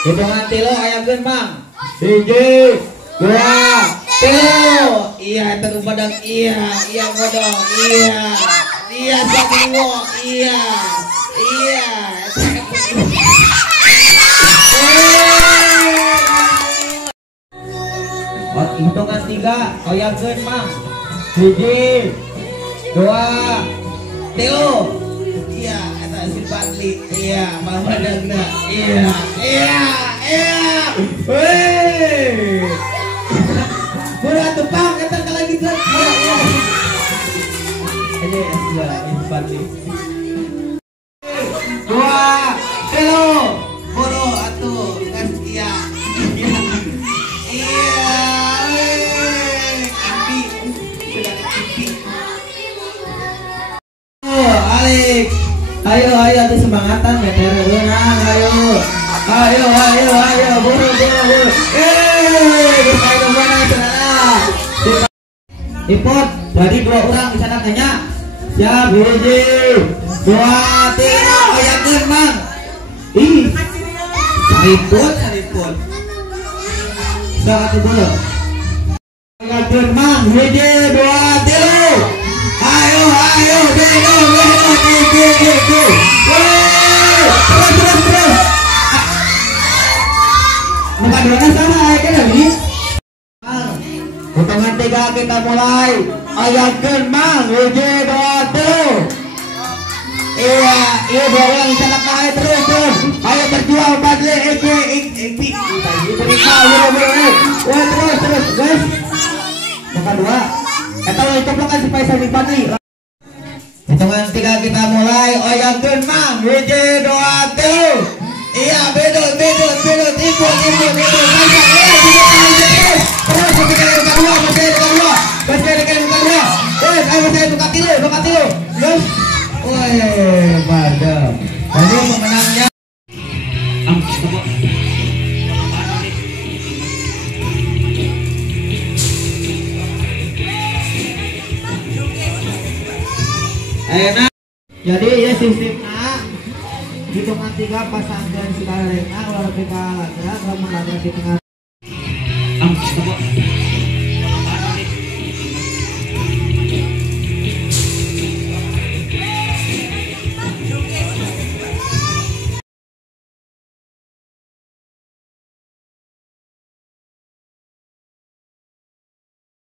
Hitungan tilo ayakeun Mang. 1 2 3. Iya eta nu padang iya bodong iya sakiwo iya. Hitungan 3 ayakeun Mang. 1 2 3. Iya, eta si Fadli. Iya, Mang Badangna. Iya. Weh. Buru atuh Pang, eta kalangitan. Iya. Aja sudah si Fadli. 2 3. Buru atuh geus iya. Alik. Ayo atuh semangatan ya beunang ayo buru bersaing mana cenah Ipot tadi 2 orang di sana tanya siap 1 2 3 ayakeun Mang ih sariput sangat dulu ayakeun Mang 1 2 3 ayo terus muka dona sama ayakeun lagi hitungan 3 kita mulai ayakeun Mang 1 2 3 iya 2 orang sana kae terus ayo berjuang Fadli Eki terus guys muka 2 eta we coplakan supaya sami Fadli. Hitungan 3 kita mulai ayakeun Mang 1 2 3. Iya bedul ikut terus muka 2 terus woi mantap tadi pemenangnya ayo jadi ya sistemnya hitungan 3 pasangkan si kalerena ulah kita ladra kamu ladra di tengah